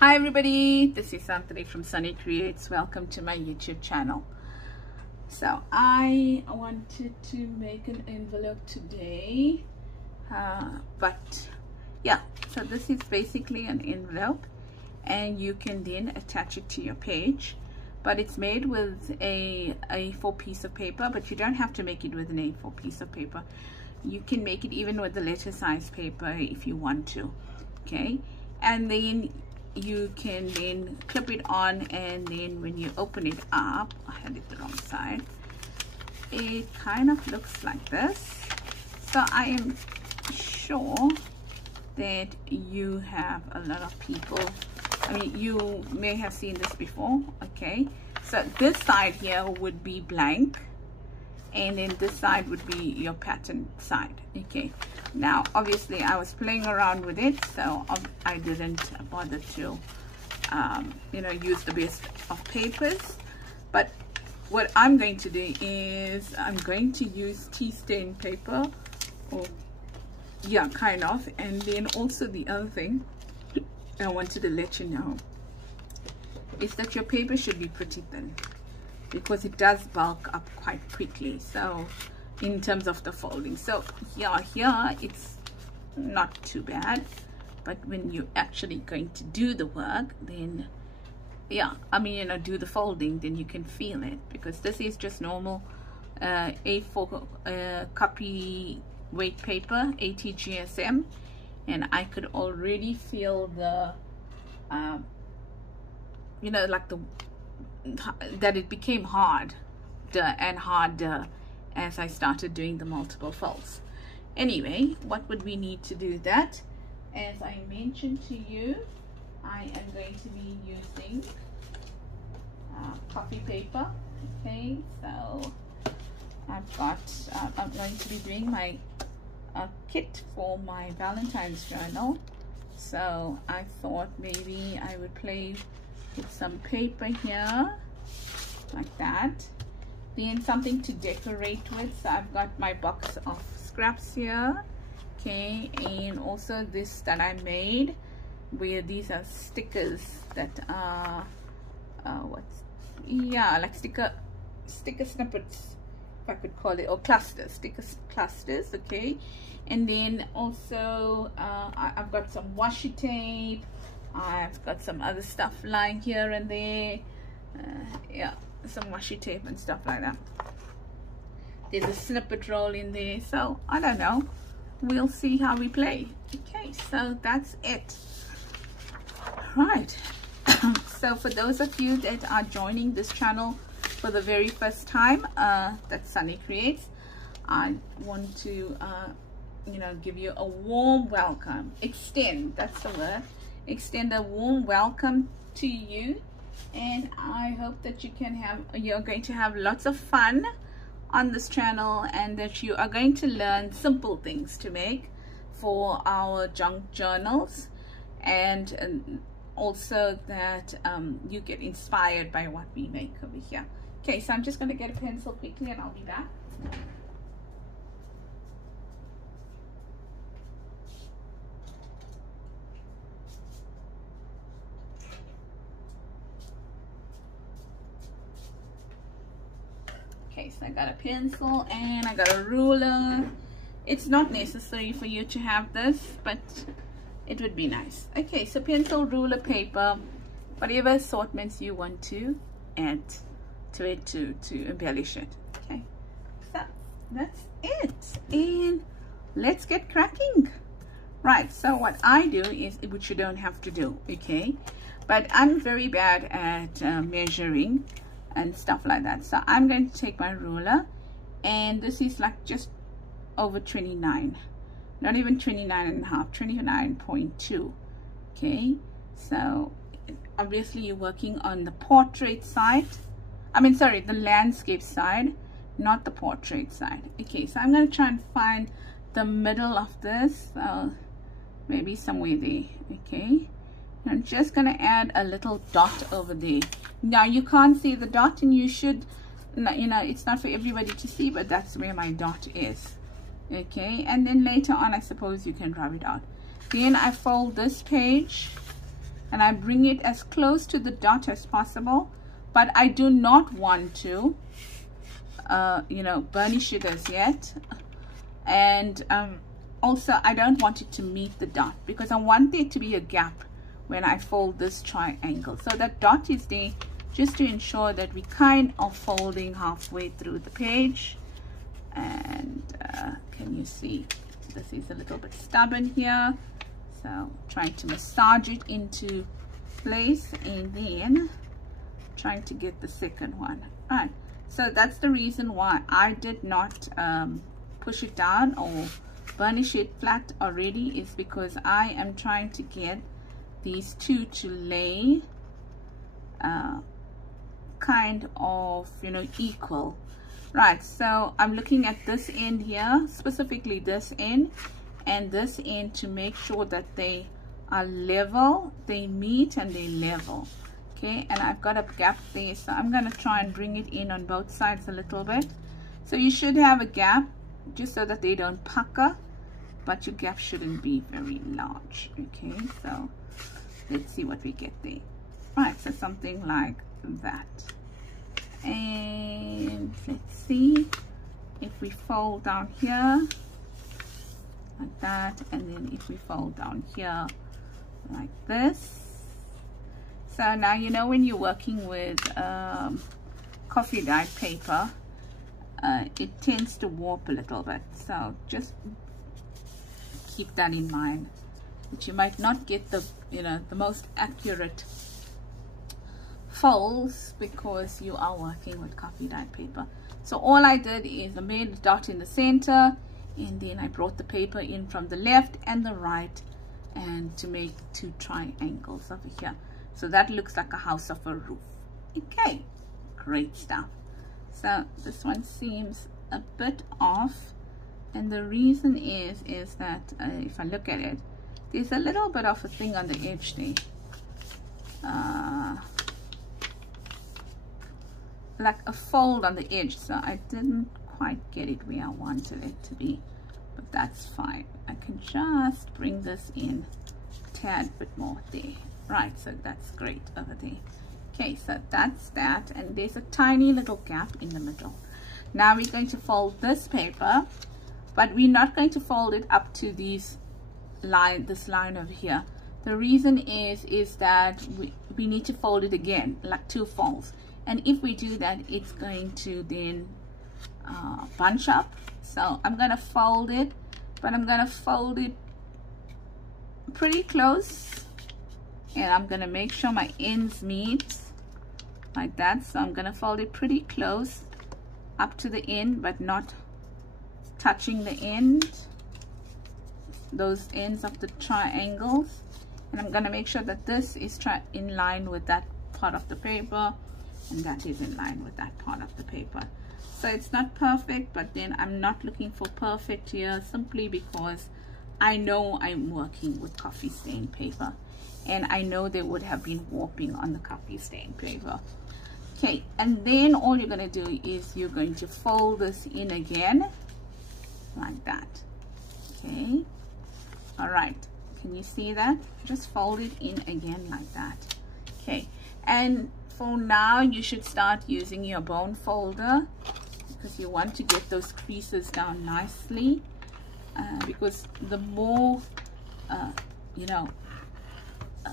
Hi everybody, this is Anthony from Sunny Creates. Welcome to my YouTube channel. So I wanted to make an envelope today, but yeah, so this is basically an envelope and you can then attach it to your page, but it's made with a A4 piece of paper, but you don't have to make it with an A4 piece of paper. You can make it even with the letter size paper if you want to, okay? And then you can then clip it on, and then when you open it up, I had it the wrong side, it kind of looks like this. So I am sure that you have a lot of people, I mean, you may have seen this before, okay? So this side here would be blank, and then this side would be your pattern side, okay? Now obviously I was playing around with it, so I didn't bother to you know, use the best of papers. But what I'm going to do is I'm going to use tea stain paper, or yeah, kind of. And then also the other thing I wanted to let you know is that your paper should be pretty thin, because it does bulk up quite quickly, so in terms of the folding. So yeah, here it's not too bad, but when you're actually going to do the work, then yeah, I mean, you know, do the folding, then you can feel it, because this is just normal A4 copy weight paper, ATGSM, and I could already feel the you know, like that it became harder and harder as I started doing the multiple folds. Anyway, what would we need to do that? As I mentioned to you, I am going to be using copy paper. Okay, so I've got I'm going to be doing my kit for my Valentine's journal, so I thought maybe I would play with some paper here like that, then something to decorate with. So I've got my box of scraps here, okay, and also this that I made, where these are stickers that are like sticker snippets, if I could call it, or clusters, sticker clusters, okay. And then also I've got some washi tape, I've got some other stuff lying here and there, yeah, some washi tape and stuff like that. There's a snippet roll in there, so I don't know, we'll see how we play. Okay, so that's it. Right. So for those of you that are joining this channel for the very first time, that's Sunny Creates, I want to you know, give you a warm welcome, extend, that's the word, extend a warm welcome to you. And I hope that you're going to have lots of fun on this channel, and that you are going to learn simple things to make for our junk journals, and also that you get inspired by what we make over here. Okay, so I'm just going to get a pencil quickly and I'll be back. Okay, so I got a pencil and I got a ruler. It's not necessary for you to have this, but it would be nice. Okay, so pencil, ruler, paper, whatever assortments you want to add to it to embellish it. Okay, so that's it, and let's get cracking. Right, so what I do is, which you don't have to do, okay, but I'm very bad at measuring and stuff like that. So I'm going to take my ruler, and this is like just over 29, not even 29 and a half, 29.2. okay, so obviously you're working on the portrait side, I mean, sorry, the landscape side, not the portrait side. Okay, so I'm going to try and find the middle of this, maybe somewhere there. Okay, I'm just going to add a little dot over there. Now you can't see the dot, and you should, you know, it's not for everybody to see, but that's where my dot is. Okay, and then later on I suppose you can rub it out. Then I fold this page, and and I bring it as close to the dot as possible, but I do not want to you know, burnish it as yet. And also I don't want it to meet the dot, because I want there to be a gap when I fold this triangle. So that dot is there just to ensure that we kind of folding halfway through the page. And can you see this is a little bit stubborn here, so trying to massage it into place and then trying to get the second one. All right, so that's the reason why I did not push it down or burnish it flat already, is because I am trying to get these two to lay kind of, you know, equal. Right, so I'm looking at this end here, specifically this end and this end, to make sure that they are level, they meet and they level. Okay, and I've got a gap there, so I'm going to try and bring it in on both sides a little bit. So you should have a gap just so that they don't pucker, but your gap shouldn't be very large. Okay, so let's see what we get there. Right, so something like that. And let's see if we fold down here like that, and then if we fold down here like this. So now, you know, when you're working with coffee dyed paper, it tends to warp a little bit, so just keep that in mind, that you might not get the, you know, the most accurate folds because you are working with coffee dyed paper. So all I did is I made a dot in the center, and then I brought the paper in from the left and the right, and to make two triangles over here. So that looks like a house of a roof. Okay, great stuff. So this one seems a bit off, and the reason is that if I look at it, there's a little bit of a thing on the edge there, like a fold on the edge, so I didn't quite get it where I wanted it to be, but that's fine. I can just bring this in a tad bit more there. Right, so that's great over there. Okay, so that's that, and there's a tiny little gap in the middle. Now we're going to fold this paper, but we're not going to fold it up to this line over here. The reason is that we need to fold it again, like two folds. And if we do that, it's going to then bunch up. So I'm going to fold it, but I'm going to fold it pretty close. And I'm going to make sure my ends meet like that. So I'm going to fold it pretty close up to the end, but not touching the end, those ends of the triangles. And I'm going to make sure that this is in line with that part of the paper, and that is in line with that part of the paper. So it's not perfect, but then I'm not looking for perfect here, simply because I know I'm working with coffee stain paper, and I know there would have been warping on the coffee stain paper. Okay, and then all you're going to do is you're going to fold this in again like that. Okay, all right, can you see that? Just fold it in again like that. Okay, and for now you should start using your bone folder, because you want to get those creases down nicely, because the more you know,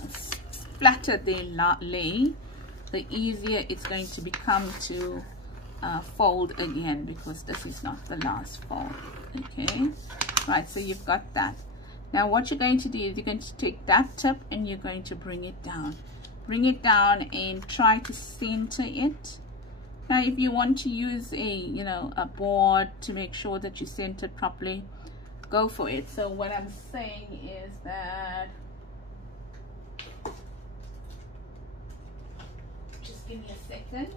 splattered they lay, the easier it's going to become to fold again, because this is not the last fold. Okay, right, so you've got that. Now what you're going to do is you're going to take that tip and you're going to bring it down and try to center it. Now if you want to use a board to make sure that you center it properly, go for it. So what I'm saying is that, just give me a second.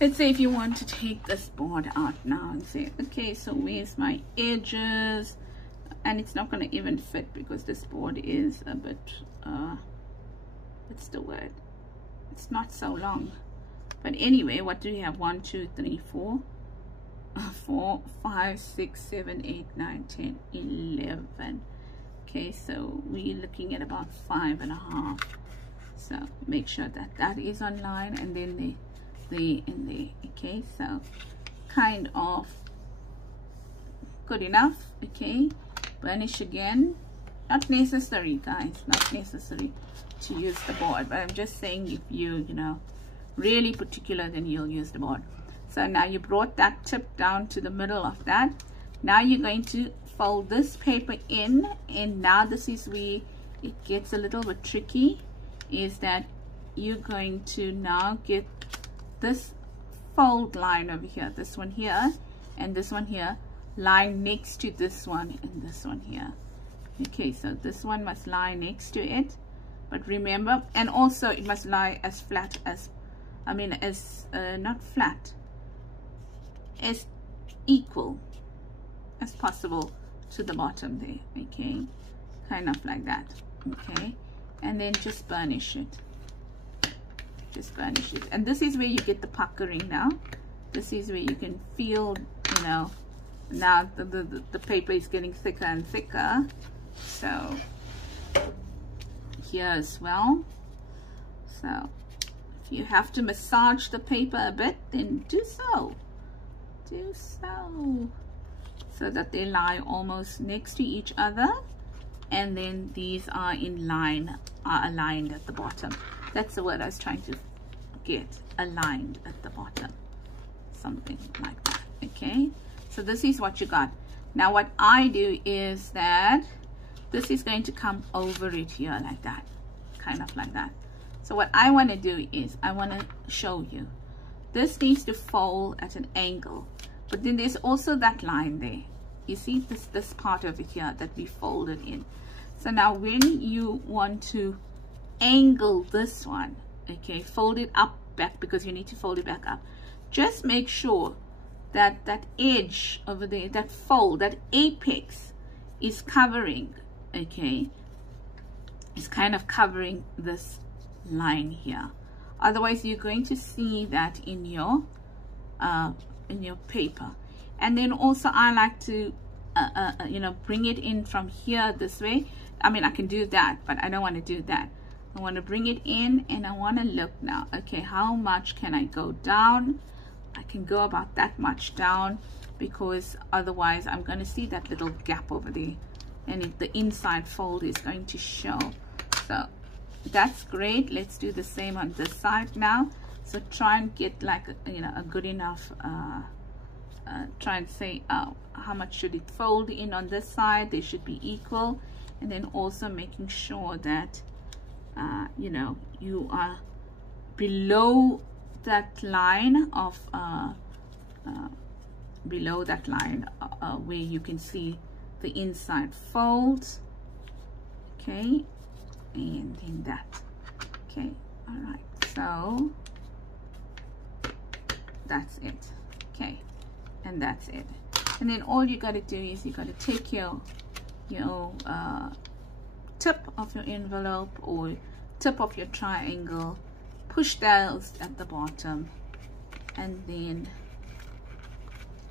Let's say if you want to take this board out now and say, okay, so where's my edges? And it's not going to even fit because this board is a bit, what's the word? It's not so long. But anyway, what do you have? 1, 2, 3, 4, 4, 5, 6, 7, 8, 9, 10, 11. Okay, so we're looking at about 5.5. So make sure that that is on line, and then the in there. Okay, so kind of good enough. Okay, burnish again. Not necessary, guys, not necessary to use the board, but I'm just saying if you know, really particular, then you'll use the board. So now you brought that tip down to the middle of that. Now you're going to fold this paper in, and now this is where it gets a little bit tricky, is that you're going to now get this fold line over here, this one here and this one here, line next to this one and this one here. Okay, so this one must lie next to it, but remember, and also it must lie as flat as, I mean, as not flat, as equal as possible to the bottom there. Okay, kind of like that. Okay, and then just burnish it, just burnish it. And this is where you get the puckering. Now this is where you can feel, you know, now the paper is getting thicker and thicker. So here as well. So if you have to massage the paper a bit, then do so, so that they lie almost next to each other, and then these are in line, are aligned at the bottom. That's the word I was trying to get, aligned at the bottom, something like that. Okay, so this is what you got. Now what I do is that this is going to come over it here like that, kind of like that. So what I want to do is I want to show you this needs to fold at an angle, but then there's also that line there. You see this part of it here that we folded in. So now when you want to angle this one, okay, fold it up back, because you need to fold it back up. Just make sure that that edge over there, that fold, that apex is covering, okay, is kind of covering this line here. Otherwise you're going to see that in your paper. And then also I like to you know, bring it in from here this way. I mean, I can do that, but I don't want to do that. I want to bring it in, and I want to look now, okay, how much can I go down? I can go about that much down, because otherwise I'm going to see that little gap over there, and the inside fold is going to show. So that's great. Let's do the same on this side now. So try and get like, you know, a good enough try and say how much should it fold in on this side. They should be equal. And then also making sure that you know, you are below that line of where you can see the inside folds. Okay, and then that. Okay, all right, so that's it. Okay, and that's it. And then all you got to do is you got to take your tip of your envelope or tip of your triangle, push those at the bottom, and then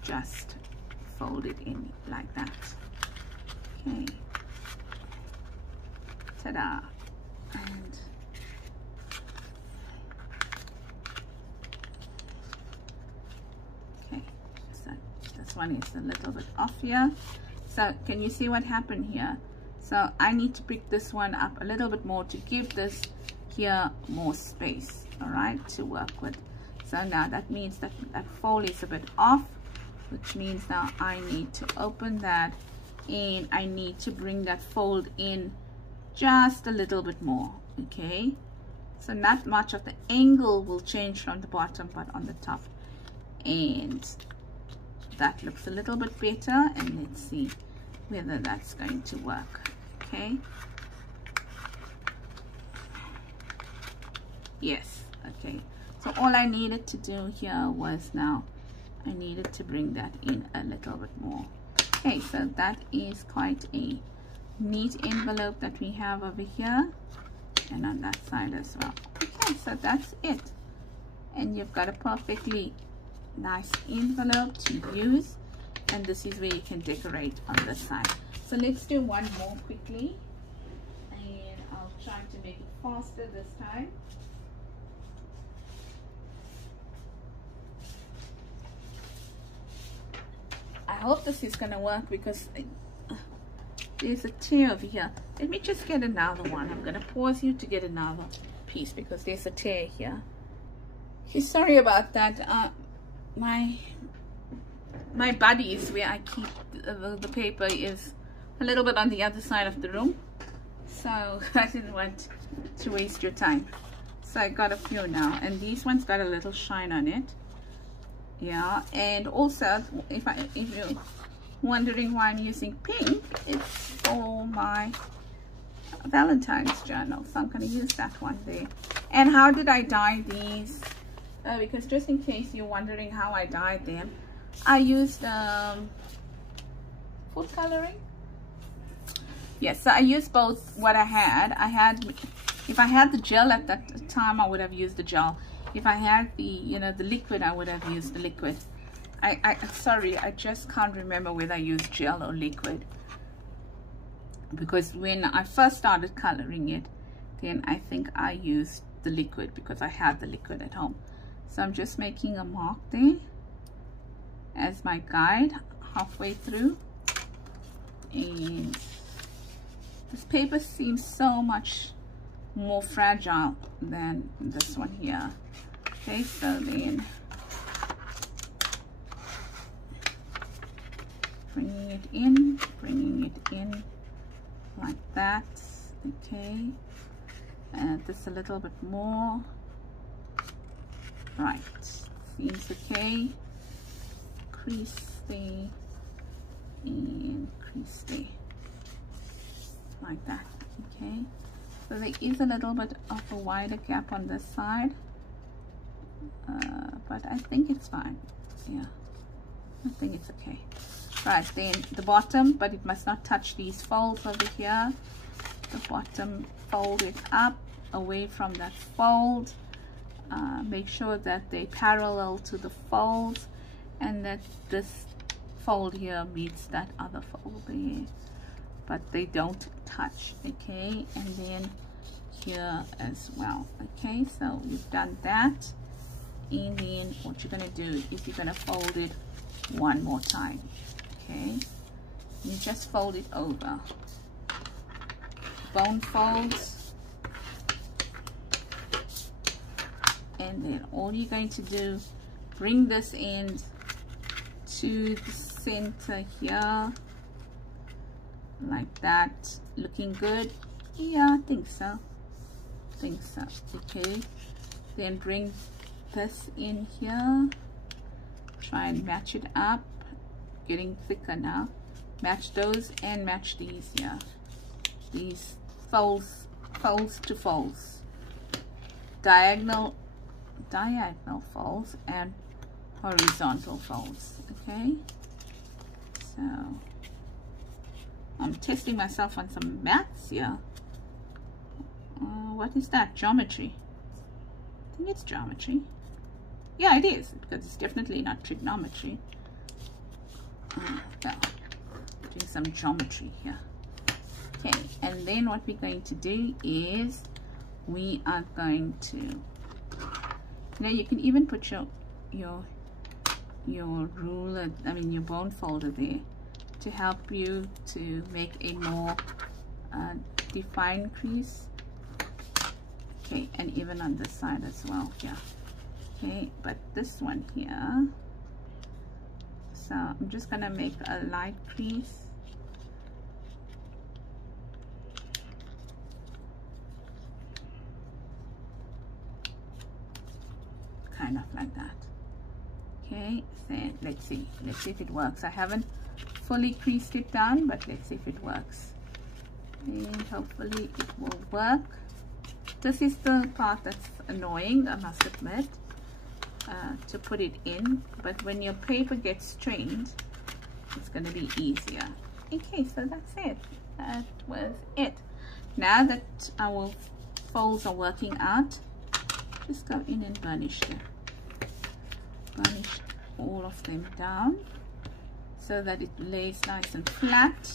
just fold it in like that. Okay, ta-da. And okay, so this one is a little bit off here. So can you see what happened here? So I need to pick this one up a little bit more to give this here more space, all right, to work with. So now that means that that fold is a bit off, which means now I need to open that, and I need to bring that fold in just a little bit more. Okay, so not much of the angle will change from the bottom, but on the top, and that looks a little bit better. And let's see whether that's going to work. Okay, yes. Okay, so all I needed to do here was now I needed to bring that in a little bit more. Okay, so that is quite a neat envelope that we have over here, and on that side as well. Okay, so that's it, and you've got a perfectly nice envelope to use. and this is where you can decorate on this side. So let's do one more quickly, and I'll try to make it faster this time. I hope this is going to work because there's a tear over here. Let me just get another one. I'm going to pause you to get another piece because there's a tear here. Sorry about that. My buddies where I keep the paper is a little bit on the other side of the room, so I didn't want to waste your time. So I got a few now, and these ones got a little shine on it. Yeah, and also if you're wondering why I'm using pink, it's for my Valentine's journal, so I'm going to use that one there. And how did I dye these? Because just in case you're wondering how I dyed them, I used food coloring. Yes, so I used both what I had. If I had the gel at that time, I would have used the gel. If I had the the liquid, I would have used the liquid. Sorry, I just can't remember whether I used gel or liquid, because when I first started coloring it, then I think I used the liquid because I had the liquid at home. So I'm just making a mark there as my guide halfway through, and this paper seems so much more fragile than this one here. Okay, so then bringing it in like that. Okay, and this a little bit more. Right, seems okay. Crease there and crease there, like that. Okay, so there is a little bit of a wider gap on this side, but I think it's fine. Yeah, I think it's okay. Right, then the bottom, but it must not touch these folds over here. The bottom, fold it up away from that fold. Make sure that they parallel to the folds, and that this fold here meets that other fold there, but they don't touch. Okay, and then here as well. Okay, so we've done that, and then what you're going to do is you're going to fold it one more time. Okay, you just fold it over, bone folds, and then all you're going to do, bring this end to the center here, like that. Looking good? Yeah, I think so. Okay, then bring this in here, try and match it up, getting thicker now. Match those and match these here, these folds to folds, diagonal folds and horizontal folds. Okay, so I'm testing myself on some maths here. What is that? Geometry. I think it's geometry. Yeah, it is, because it's definitely not trigonometry. So doing some geometry here. Okay, and then what we're going to do is we are going to, now you can even put your ruler, I mean your bone folder there, to help you to make a more defined crease. Okay, and even on this side as well. Yeah. Okay, but this one here, so I'm just gonna make a light crease. Kind of like that. Okay, so let's see if it works. I haven't fully creased it down, but let's see if it works, and hopefully it will work. This is the part that's annoying, I must admit, to put it in, but when your paper gets strained, it's going to be easier. Okay, so that's it. That was it. Now that our folds are working out, just go in and burnish them. Burnish all of them down so that it lays nice and flat.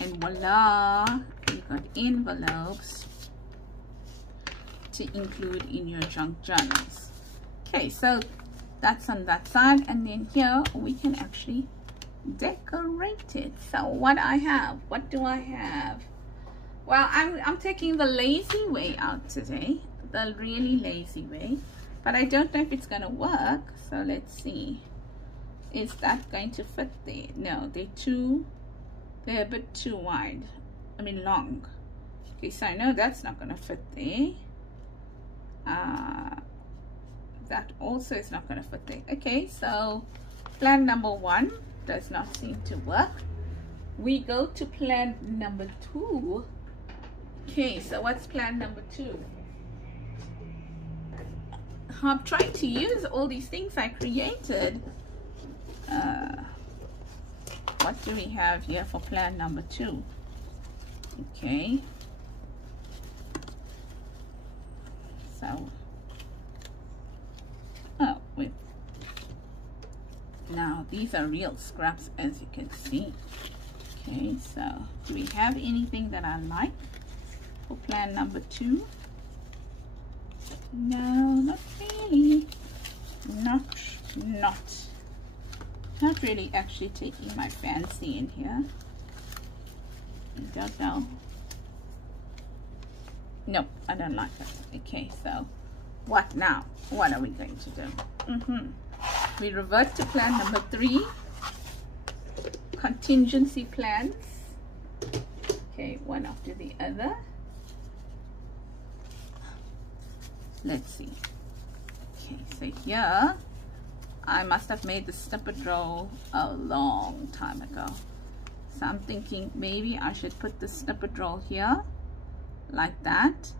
And voila, you got envelopes to include in your junk journals. Okay, so that's on that side, and then here we can actually decorate it. So what do I have? Well, I'm taking the lazy way out today, the really lazy way, but I don't know if it's gonna work. So let's see, is that going to fit there? No, they're a bit too wide, I mean long. Okay, so I know that's not gonna fit there. That also is not going to fit there. Okay, so plan number 1 does not seem to work. We go to plan number 2. Okay, so what's plan number 2? I'm trying to use all these things I created. What do we have here for plan number 2? Okay, so oh wait, now these are real scraps, as you can see. Okay, so do we have anything that I like for plan number 2? No, not really. Not really actually taking my fancy in here. I don't know. No, I don't like it. Okay, so what now? What are we going to do? We revert to plan number 3, contingency plans. Okay, one after the other. Let's see. Okay, so here I must have made the snippet roll a long time ago. So I'm thinking maybe I should put the snippet roll here like that.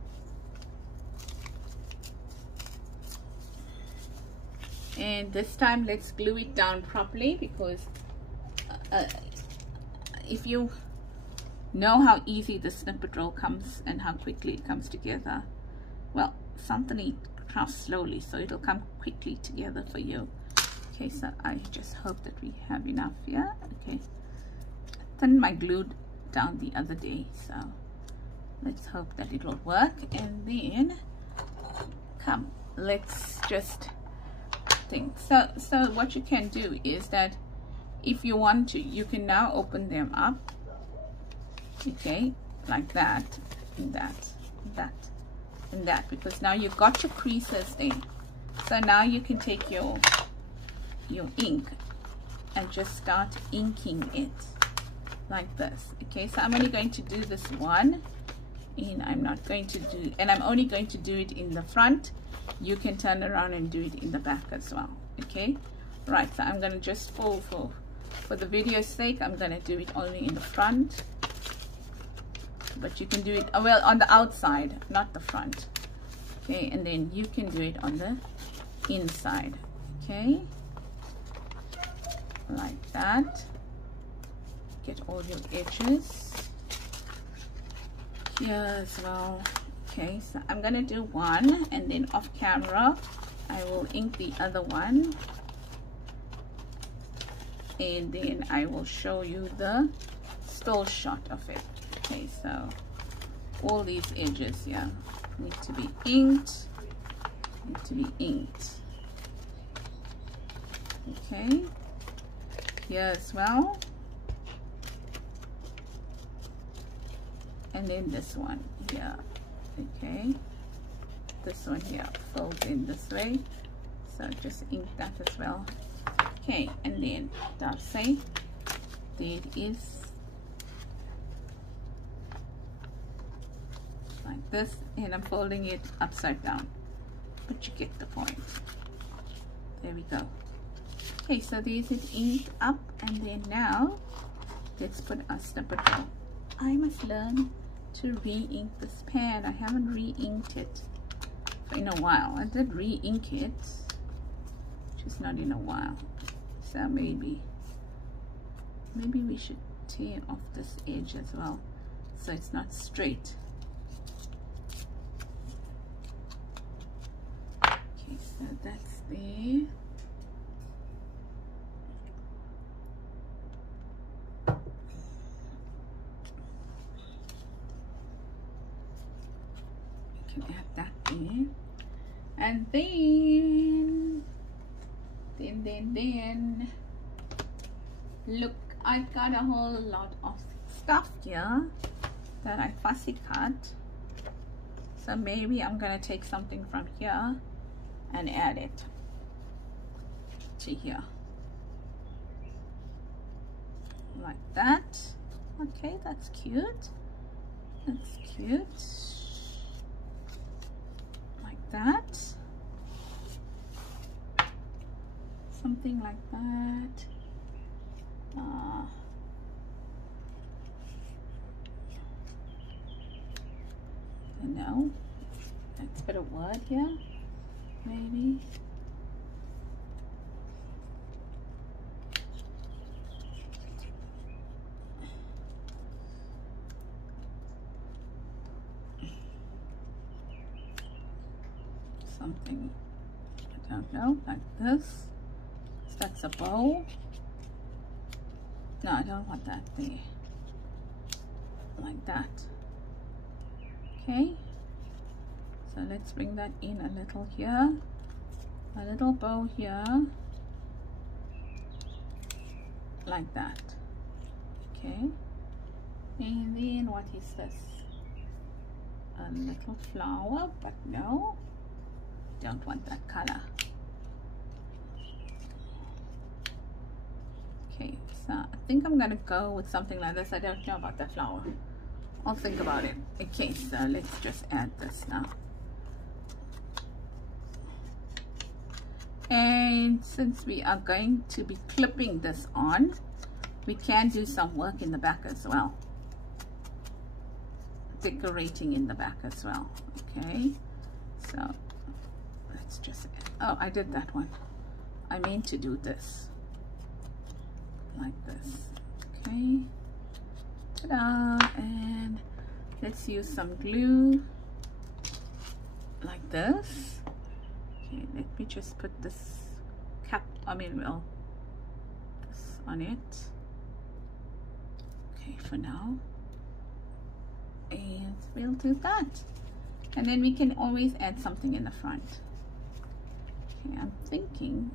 And this time let's glue it down properly, because if you know how easy the snippet roll comes and how quickly it comes together, well, something crafts slowly, so it'll come quickly together for you. Okay, so I just hope that we have enough here. Okay, I thinned my glue down the other day, so let's hope that it will work. And then come, let's just think. So what you can do is that if you want to, you can now open them up. Okay, like that, and that, and that, and that, because now you've got your creases in. So now you can take your ink and just start inking it like this. Okay, so I'm only going to do this one, and I'm not going to do, and I'm only going to do it in the front. You can turn around and do it in the back as well. Okay, right, so I'm going to just for the video's sake, I'm going to do it only in the front, but you can do it well on the outside, not the front. Okay, and then you can do it on the inside. Okay, like that. Get all your edges here as well. Okay, so I'm gonna do one, and then off camera I will ink the other one, and then I will show you the still shot of it. Okay, so all these edges here need to be inked, Okay, here as well, and then this one here. Okay, this one here folds in this way, so just ink that as well. Okay, and then that's say there it is, like this, and I'm folding it upside down, but you get the point. There we go. Okay, so there's it inked up, and then now let's put our snippet roll. I must learn to re-ink this pad. I haven't re-inked it in a while. I did re-ink it, just not in a while. So maybe we should tear off this edge as well, so it's not straight. Okay, so that's there. can add that there. And then look, I've got a whole lot of stuff here that I fussy cut. So maybe I'm gonna take something from here and add it to here. Like that. Okay, that's cute. That's cute. Like that. Something like that. No, let's put a word here, maybe. Something, I don't know, like this. That's a bow. No, I don't want that there. Like that. Okay. So let's bring that in a little here. A little bow here. Like that. Okay. And then what is this? A little flower, but no. Don't want that color. Okay, so I think I'm gonna go with something like this. I don't know about the flower. I'll think about it. Okay, so let's just add this now. And since we are going to be clipping this on, we can do some work in the back as well. Decorating in the back as well. Okay, so let's just, oh, I did that one. I meant to do this. Like this. Okay. Ta-da! And let's use some glue like this. Okay, let me just put this cap, this on it. Okay, for now. And we'll do that. And then we can always add something in the front. Okay, I'm thinking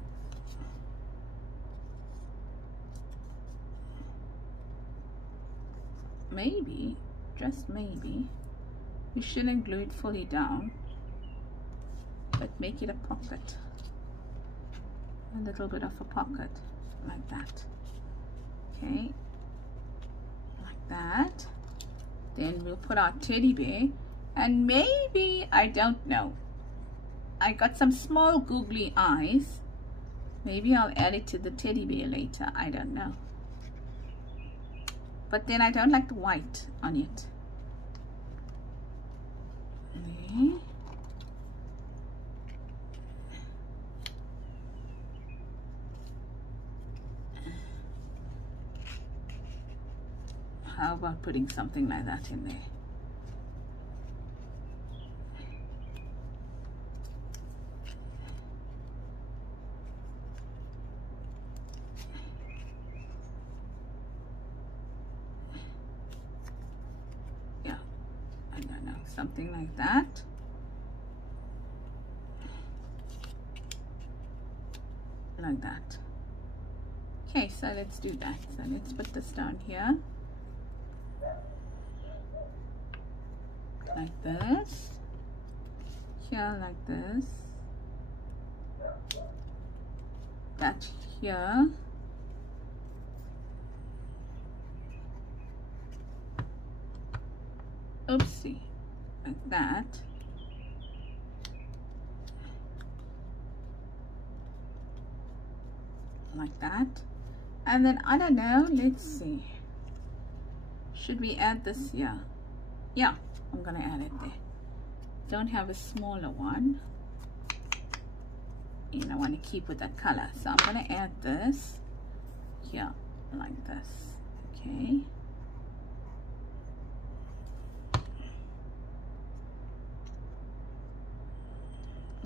maybe, just maybe, you shouldn't glue it fully down, but make it a pocket, a little bit of a pocket, like that. Okay, like that. Then we'll put our teddy bear, and maybe, I don't know, I got some small googly eyes. Maybe I'll add it to the teddy bear later, I don't know. But then I don't like the white on it. Okay. How about putting something like that in there? Something like that. Like that. Okay, so let's do that. So let's put this down here. Like this. Here like this. That here. Oopsie. Like that. Like that. And then I don't know, let's see, should we add this here? Yeah, I'm gonna add it there. Don't have a smaller one, you know, I want to keep with that color, so I'm gonna add this here like this. Okay,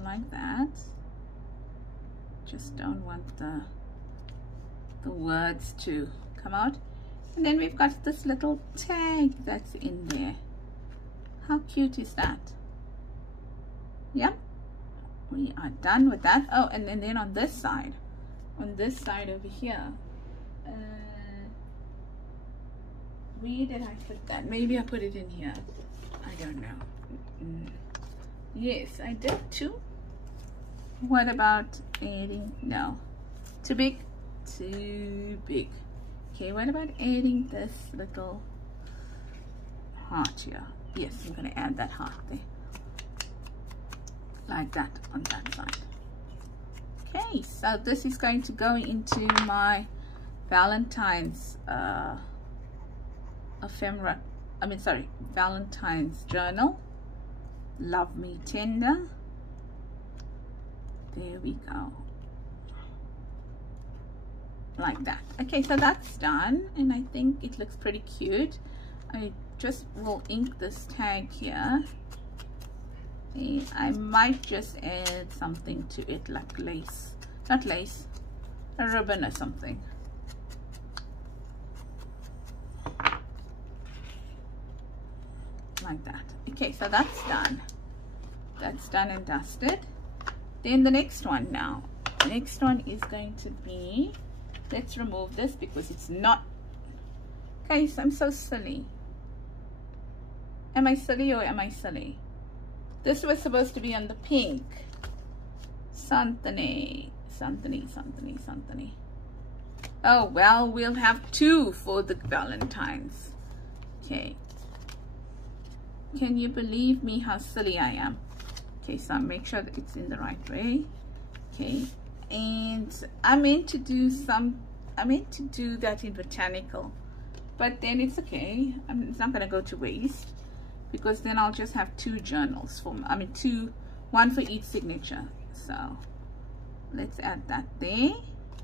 like that. Just don't want the words to come out. And then we've got this little tag that's in there. How cute is that? Yep, we are done with that. Oh, and then on this side over here, where did I put that? Maybe I put it in here, I don't know. Yes, I did too. What about adding? No, too big. Okay, what about adding this little heart here? Yes, I'm going to add that heart there, like that on that side. Okay, so this is going to go into my Valentine's Valentine's journal. Love Me Tender. There we go, like that. Okay, so that's done, and I think it looks pretty cute. I just will ink this tag here, and I might just add something to it, like lace, not lace, a ribbon or something. Like that. Okay, so that's done. That's done and dusted. Then the next one now. The next one is going to be, let's remove this because it's not, guys, I'm so silly. Am I silly or am I silly? This was supposed to be on the pink. Sanniecreates. Oh, well, we'll have two for the Valentine's. Okay. Can you believe me how silly I am? Okay, so I'll make sure that it's in the right way. Okay, and I meant to do that in botanical, but then it's okay. It's not gonna go to waste, because then I'll just have two journals for, one for each signature. So let's add that there.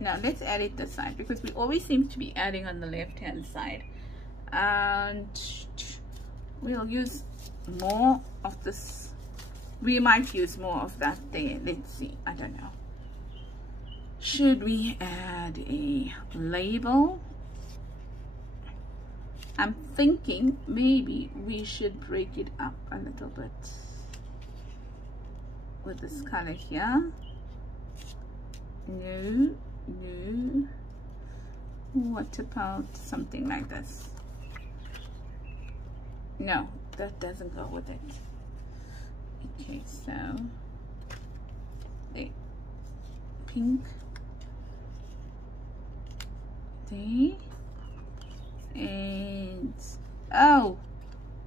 Now let's add it this side, because we always seem to be adding on the left hand side, and we'll use more of this. We might use more of that there. Let's see, I don't know. Should we add a label? I'm thinking maybe we should break it up a little bit with this color here. No. What about something like this? No, that doesn't go with it. Okay, so the pink there, and oh,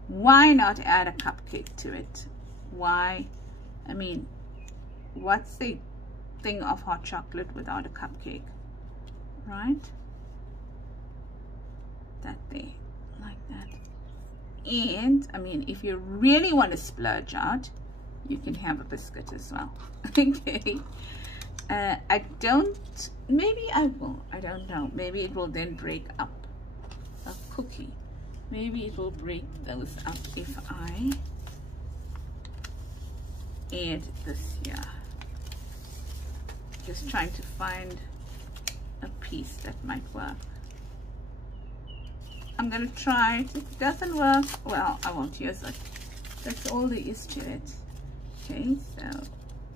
why not add a cupcake to it? Why? I mean, what's the thing of hot chocolate without a cupcake, right? That there, like that. And I mean, if you really want to splurge out, you can have a biscuit as well. Okay, maybe I will, I don't know, maybe it will then break up a cookie. Maybe it will break those up if I add this here. Just trying to find a piece that might work. I'm gonna try it. If it doesn't work, well, I won't use it. That's all there is to it. Okay, so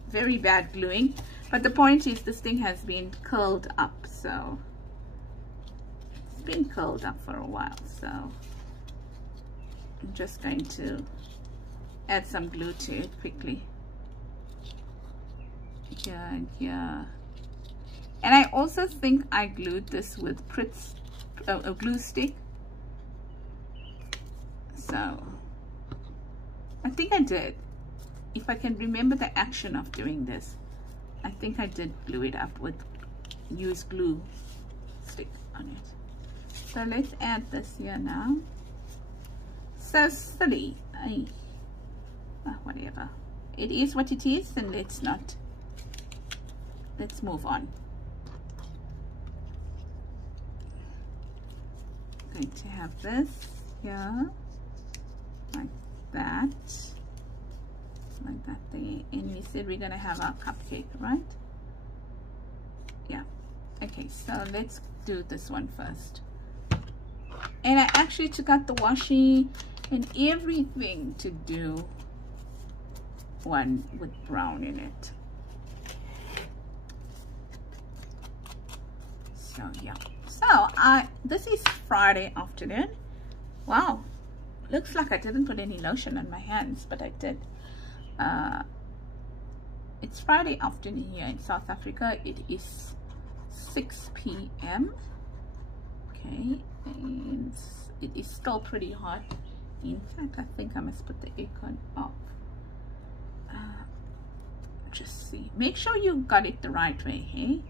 very bad gluing, but the point is this thing has been curled up, so it's been curled up for a while. So I'm just going to add some glue to it quickly. Here and here. And I also think I glued this with a glue stick. So I think I did. If I can remember the action of doing this, I think I did glue it up with used glue stick on it. So let's add this here now. So silly. Whatever. It is what it is, and let's move on. I'm going to have this here, like that there, and we said we're gonna have our cupcake, right? Yeah. Okay, so let's do this one first. And I actually took out the washi and everything to do one with brown in it. So yeah, so this is Friday afternoon. Wow, looks like I didn't put any lotion on my hands, but I did. It's Friday afternoon here in South Africa. It is 6 p.m. okay, and it is still pretty hot. In fact, I think I must put the aircon off. Just see, make sure you got it the right way, hey,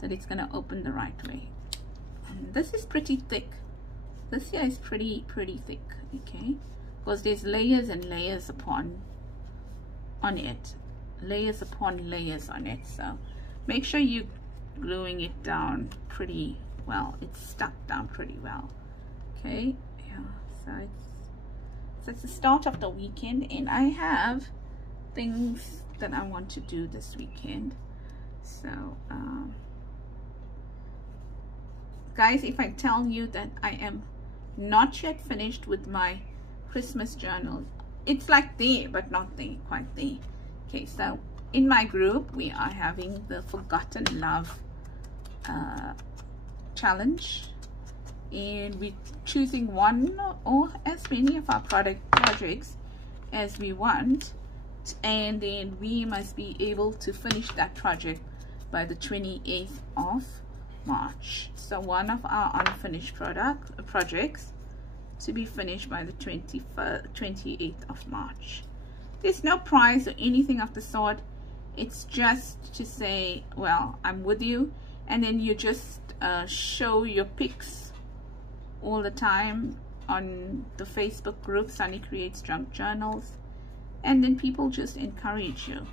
that it's gonna open the right way. And this is pretty thick. This here is pretty thick, okay, because there's layers and layers upon it, layers upon layers on it. So make sure you gluing it down pretty well. It's stuck down pretty well, okay. Yeah, so it's the start of the weekend, and I have things that I want to do this weekend. So guys, if I tell you that I am not yet finished with my Christmas journal, it's like there but not there, quite there. Okay, so in my group we are having the Forgotten Love challenge, and we're choosing one or as many of our projects as we want, and then we must be able to finish that project by the 28th of March. So one of our unfinished projects to be finished by the 28th of March. There's no prize or anything of the sort. It's just to say, well, I'm with you, and then you just show your pics all the time on the Facebook group Sunny Creates Junk Journals, and then people just encourage you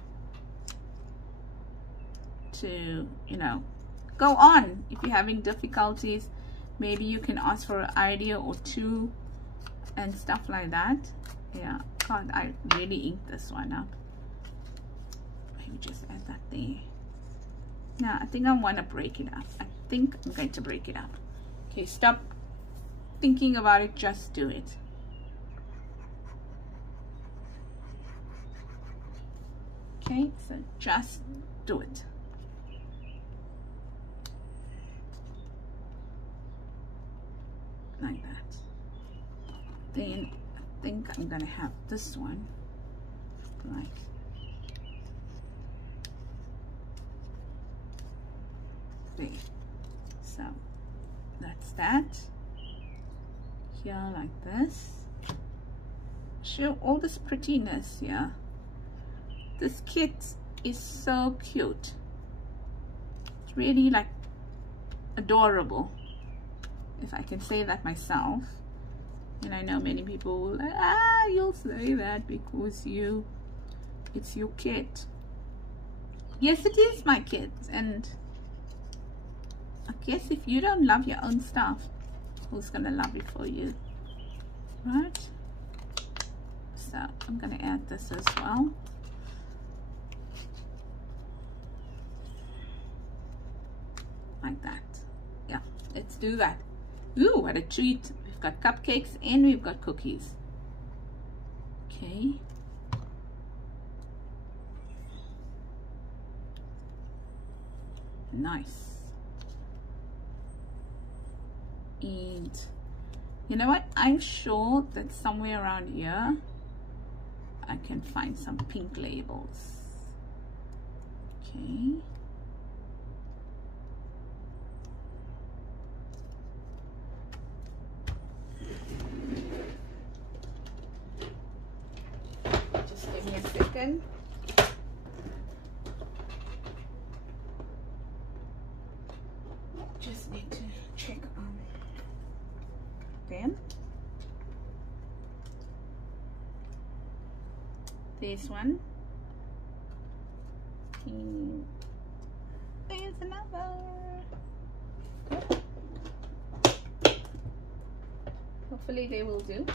to, you know, go on. If you're having difficulties, maybe you can ask for an idea or two and stuff like that. Yeah, God, I really inked this one up. Maybe just add that there. Now I think I want to break it up. I think I'm going to break it up. Okay, stop thinking about it, just do it. Okay, so just do it. Like that. Then I think I'm gonna have this one like there. So that's that. Here like this. Show all this prettiness here. This kit is so cute. It's really like adorable, if I can say that myself. And I know many people will like, you'll say that because it's your kit. Yes, it is my kit, and I guess if you don't love your own stuff, who's gonna love it for you, right? So I'm gonna add this as well. Like that. Yeah, let's do that. Ooh, what a treat. We've got cupcakes and we've got cookies. Okay. Nice. And you know what? I'm sure that somewhere around here I can find some pink labels. Okay. Just give me a second. Just need to check on them. This one. And there's another. Good. Hopefully they will do.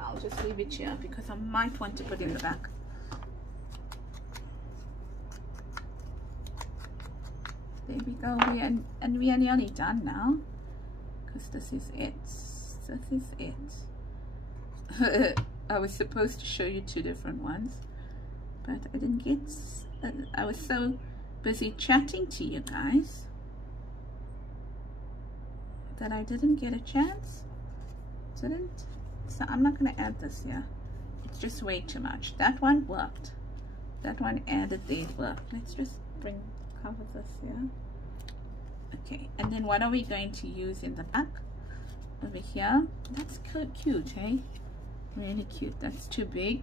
I'll just leave it here because I might want to put in the back. There we go. We are nearly done now, because this is it. This is it. I was supposed to show you two different ones, but I didn't get, I was so busy chatting to you guys that I didn't get a chance. So I'm not going to add this here. It's just way too much. That one worked. That one added there worked. Let's just cover this here. Okay, and then what are we going to use in the back? Over here. That's cute, hey? Really cute. That's too big.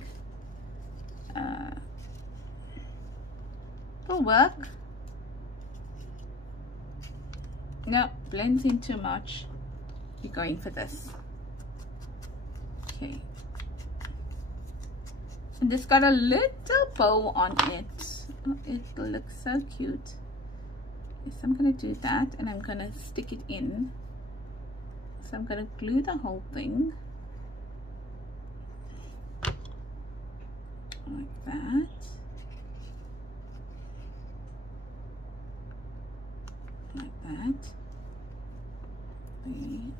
It'll work. No, blends in too much. You're going for this. Okay. And it's got a little bow on it. Oh, it looks so cute. Yes, I'm going to do that, and I'm going to stick it in. So I'm going to glue the whole thing. Like that. Like that. And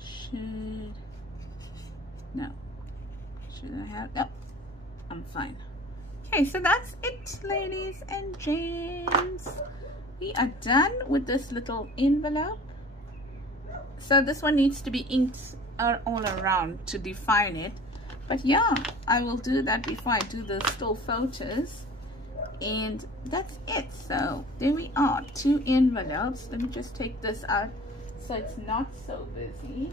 should I have, no, I'm fine. Okay, so that's it, ladies and gents. We are done with this little envelope. So this one needs to be inked all around to define it. But yeah, I will do that before I do the still photos. And that's it. So there we are, 2 envelopes. Let me just take this out so it's not so busy.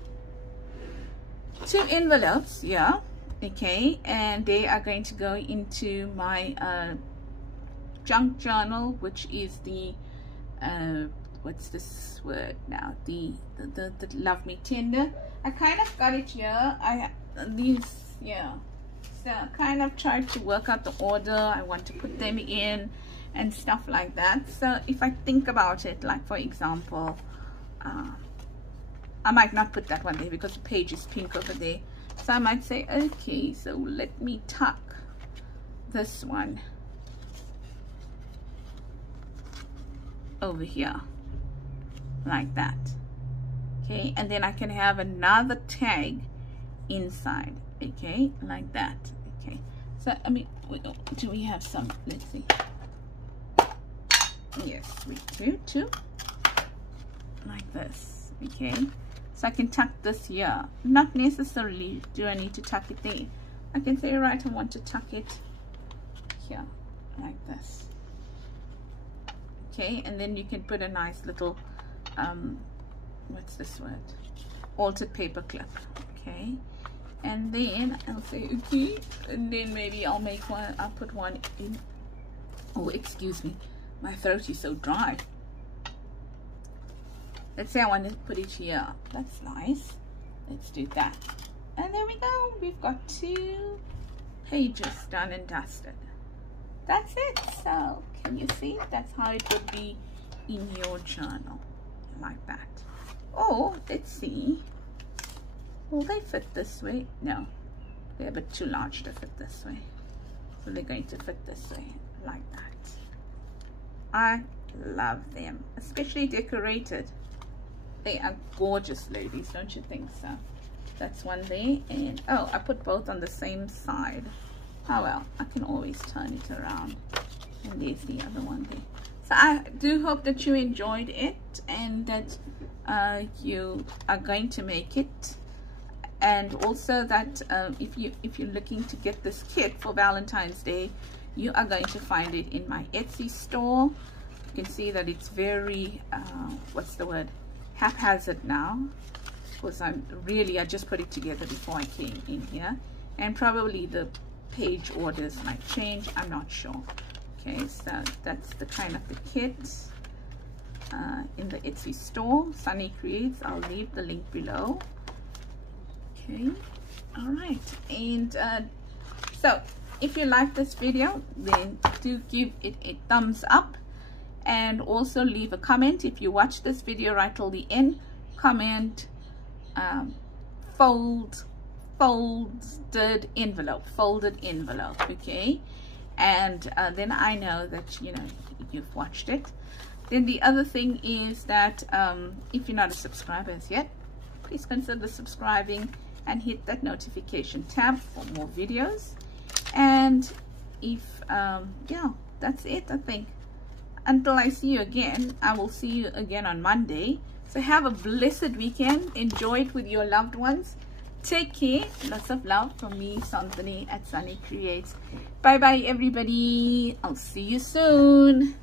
2 envelopes, yeah. Okay, and they are going to go into my junk journal, which is the what's this word now, the Love Me Tender. I kind of got it here. Yeah, so I kind of tried to work out the order I want to put them in and stuff like that. So if I think about it, like for example, I might not put that one there because the page is pink over there. So I might say, okay, so let me tuck this one over here like that. Okay, and then I can have another tag inside. Okay, like that. Okay, so I mean, do we have some? Let's see. Yes, we do too. Like this. Okay, so I can tuck this here. Not necessarily do I need to tuck it there. I can say, right, I want to tuck it here, like this. Okay, and then you can put a nice little what's this word, altered paper clip. Okay, and then I'll say okay, and then maybe I'll make one, I'll put one in. Oh, excuse me, my throat is so dry. Let's say I want to put it here. That's nice. Let's do that. And there we go. We've got 2 pages done and dusted. That's it. So can you see? That's how it would be in your journal, like that. Oh, let's see. Will they fit this way? No, they're a bit too large to fit this way. So they're going to fit this way, like that. I love them, especially decorated. They are gorgeous, ladies, don't you think so? That's one there, and oh, I put both on the same side. Oh well, I can always turn it around. And there's the other one there. So I do hope that you enjoyed it, and that you are going to make it, and also that if you're looking to get this kit for Valentine's Day, you are going to find it in my Etsy store. You can see that it's very what's the word, haphazard now, because I just put it together before I came in here, and probably the page orders might change, I'm not sure. Okay, so that's the kind of the kit in the Etsy store, Sunny Creates. I'll leave the link below. Okay, all right, and so if you like this video, then do give it a thumbs up, and also leave a comment. If you watch this video right till the end, comment folded envelope, okay, and then I know that you've watched it. Then the other thing is that if you're not a subscriber as yet, please consider subscribing and hit that notification tab for more videos. And if yeah, that's it. I think until I see you again, I will see you again on Monday. So have a blessed weekend. Enjoy it with your loved ones. Take care. Lots of love from me, Santhani at Sannie Creates. Bye bye everybody. I'll see you soon.